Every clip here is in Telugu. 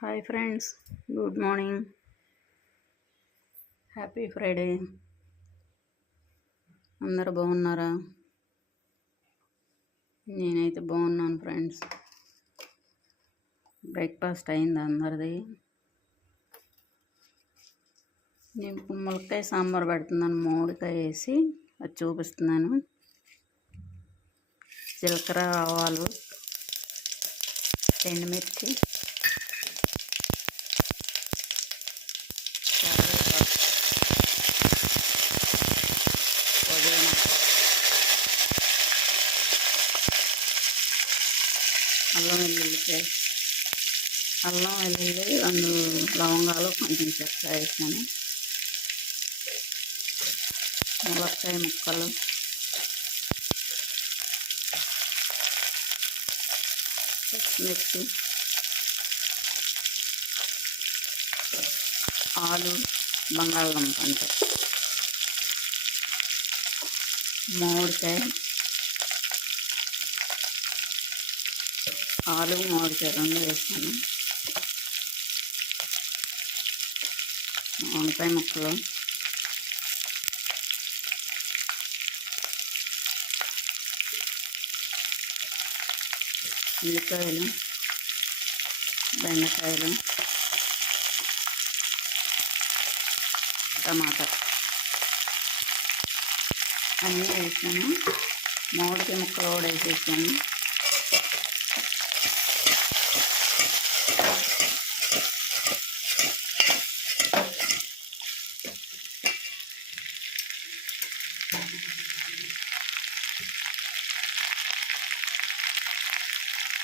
Hi friends good morning. Happy Friday. అందరు బాగున్నారా? నేనైతే బాగున్నాను ఫ్రెండ్స్. బ్రేక్ఫాస్ట్ అయింది అందరిది. నేను ములక్కాయ సాంబార్ పెడుతున్నాను మామిడికాయ వేసి అది చూపిస్తున్నాను. జీలకర్ర ఆవాలు ఎండుమిర్చి కరివేపాకు పుదీనా అల్లం వెల్లుల్లి పేస్ట్ అల్లం వెల్లుల్లి రెండు లవంగాలు కొంచెం చెక్క వేసాను. ములక్కాయ ముక్కలు. పచ్చిమిర్చి. ఆలు బంగాళదుంప అంటే మామిడికాయ. ఆలు మామిడికాయ రెండు వేసాను. వంకాయ ముక్కలు. ఉల్లిపాయలు బెండకాయలు టమాటా. అన్నీ వేసాను. మామిడికాయ ముక్కలు కూడా వేసేసాను.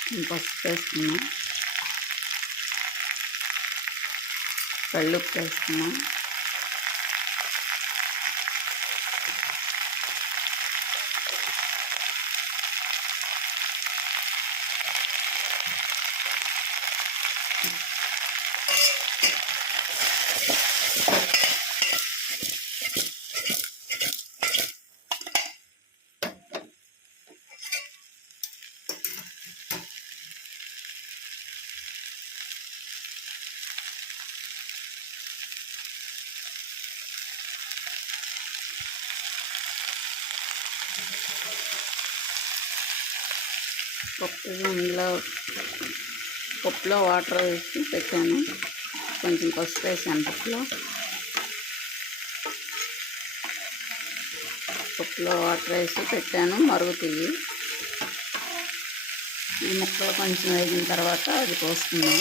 పసుపు వేసుకున్నాం కళ్ళుప్పు వేసుకున్నాం పప్పు ఇందులో పప్పులో వాటర్ వేసి పెట్టాను. కొంచెం పసుపు వేసాను పప్పులో పప్పులో వాటర్ వేసి పెట్టాను. మరుగుతాయి ఈ ముక్కలు కొంచెం వేగిన తర్వాత అది పోస్తున్నాం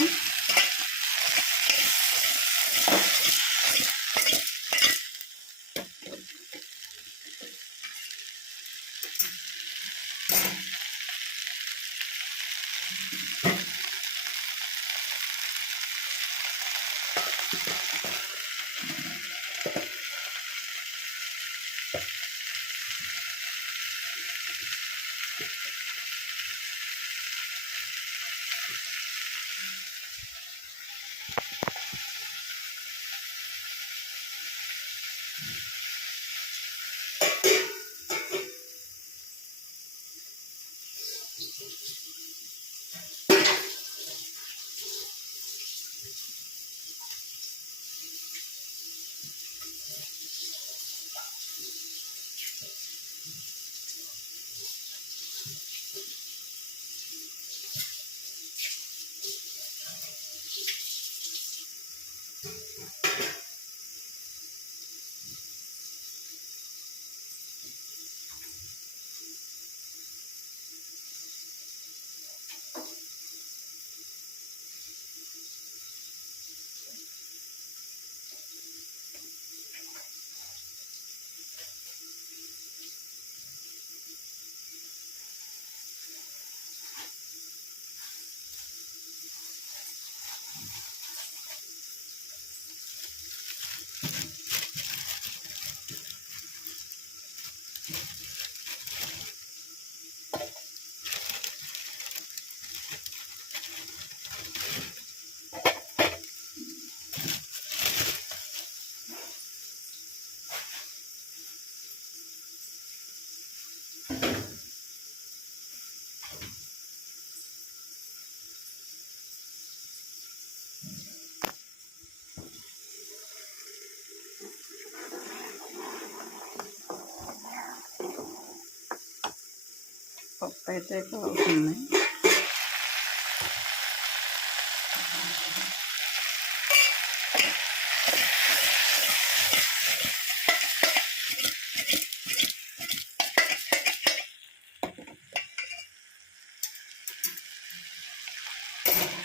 పప్పు అయితే కావుతుంది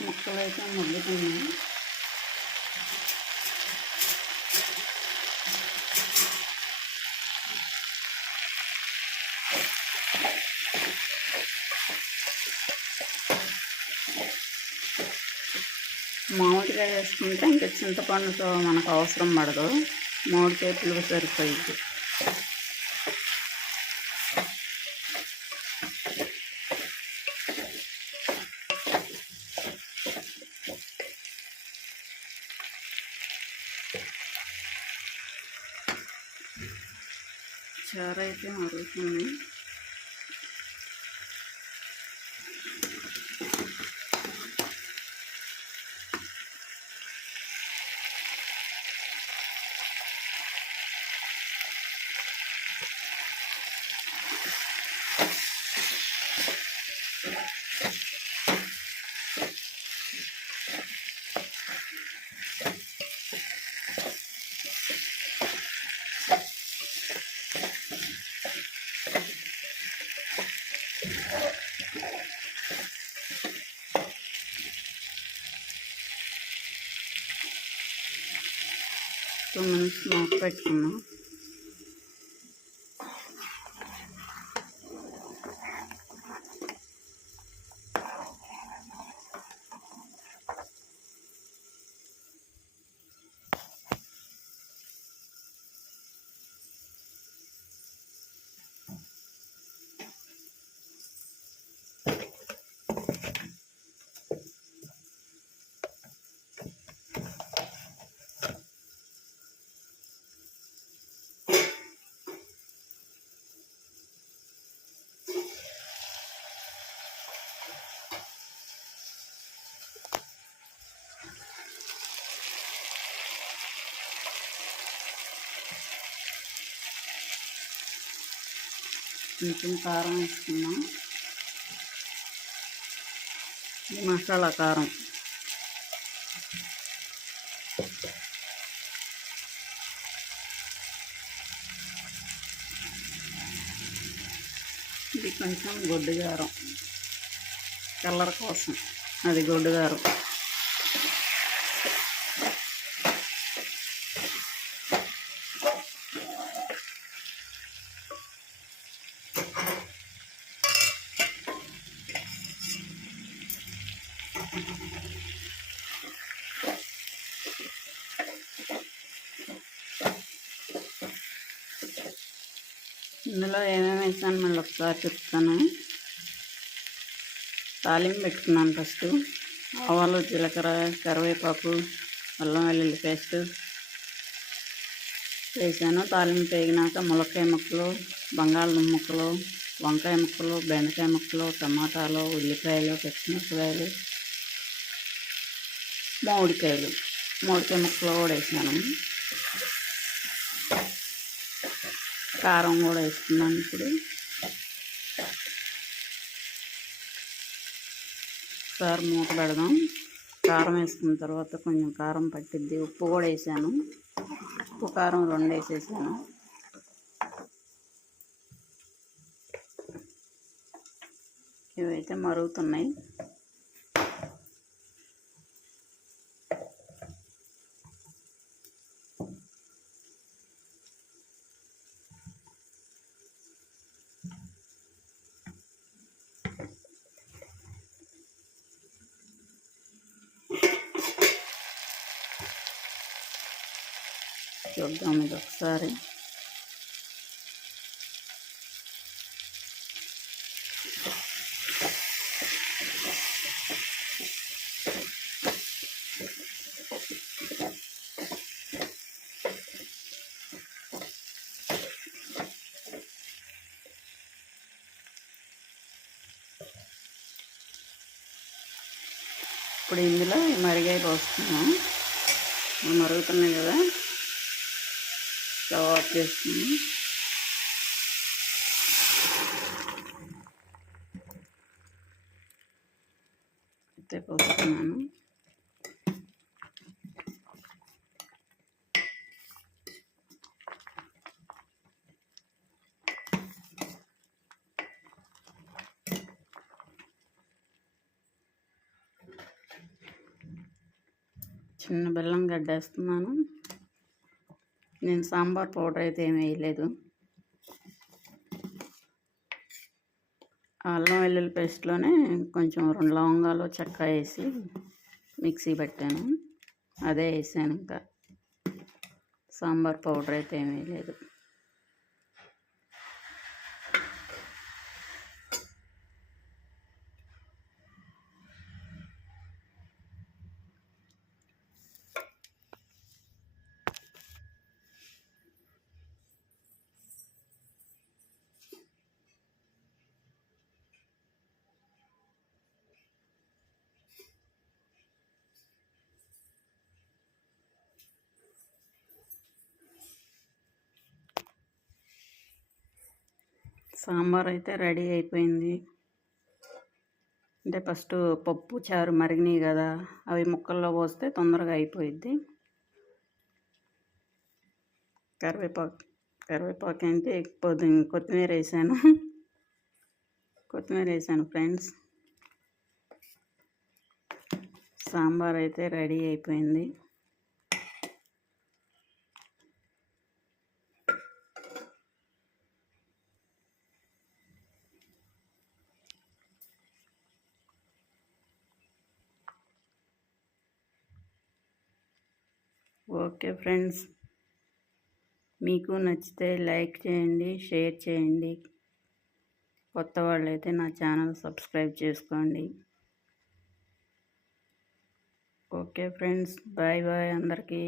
ముక్కలు అయితే మగ్గుతున్నాయి మామిడికాయ వేసుకుంటే ఇంకా చింతపండుతో మనకు అవసరం పడదు. మామిడికాయ పులుగు సరిపోయింది చారు అయితే మరుగుతుంది టూ మినిట్స్ మూత పెట్టుకున్నాం కొంచెం కారం వేసుకున్నాం మసాలా కారం. ఇది కొంచెం గొడ్డు కారం కలర్ కోసం. అది గొడ్డు కారం ఇందులో ఏమేమి వేసాను మళ్ళీ ఒకసారి చెప్తాను. తాలింపు పెట్టుకున్నాను ఫస్ట్. ఆవాలు జీలకర్ర కరివేపాకు అల్లం వెల్లుల్లి పేస్ట్ వేసాను. తాలింపు వేగినాక ములక్కాయ ముక్కలు బంగాళదుంప ముక్కలు వంకాయ ముక్కలు బెండకాయ ముక్కలు టమాటాలు ఉల్లిపాయలు పచ్చిమిరపకాయలు మామిడికాయలు. మామిడికాయ ముక్కలు కూడా వేసాను. కారం కూడా వేసుకున్నాను ఇప్పుడు. ఒకసారి మూత పెడదాం. కారం వేసుకున్న తర్వాత కొంచెం కారం పట్టిద్ది. ఉప్పు కూడా వేసాను. ఉప్పు కారం రెండు వేసేసాను. ఇవైతే మరుగుతున్నాయి. చూద్దాం ఇది ఒకసారి. ఇప్పుడు ఇందులో ఈ మరిగాయ పోస్తున్నాం మరుగుతున్నాయి కదా. స్టవ్ ఆఫ్ చేస్తుంది అయితే పోస్తున్నాను చిన్న బెల్లం గడ్డేస్తున్నాను. నేను సాంబార్ పౌడర్ అయితే ఏమీ వేయలేదు. అల్లం వెల్లుల్లి పేస్ట్లోనే కొంచెం రెండు లవంగాలు చెక్క వేసి మిక్సీ పెట్టాను. అదే వేసాను ఇంకా. సాంబార్ పౌడర్ అయితే ఏమీ వేయలేదు. సాంబార్ అయితే రెడీ అయిపోయింది. అంటే ఫస్ట్ పప్పు చారు మరిగినాయి కదా అవి ముక్కల్లో పోస్తే తొందరగా అయిపోయిద్ది. కరివేపాకు కరివేపాకు అంటే పొద్దు కొత్తిమీర వేసాను. కొత్తిమీర వేసాను ఫ్రెండ్స్. సాంబార్ అయితే రెడీ అయిపోయింది. Okay friends. మీకు నచ్చితే లైక్ చేయండి షేర్ చేయండి. కొత్త వాళ్ళైతే నా ఛానల్ సబ్స్క్రైబ్ చేసుకోండి. ఓకే ఫ్రెండ్స్ బాయ్ బాయ్ అందరికీ.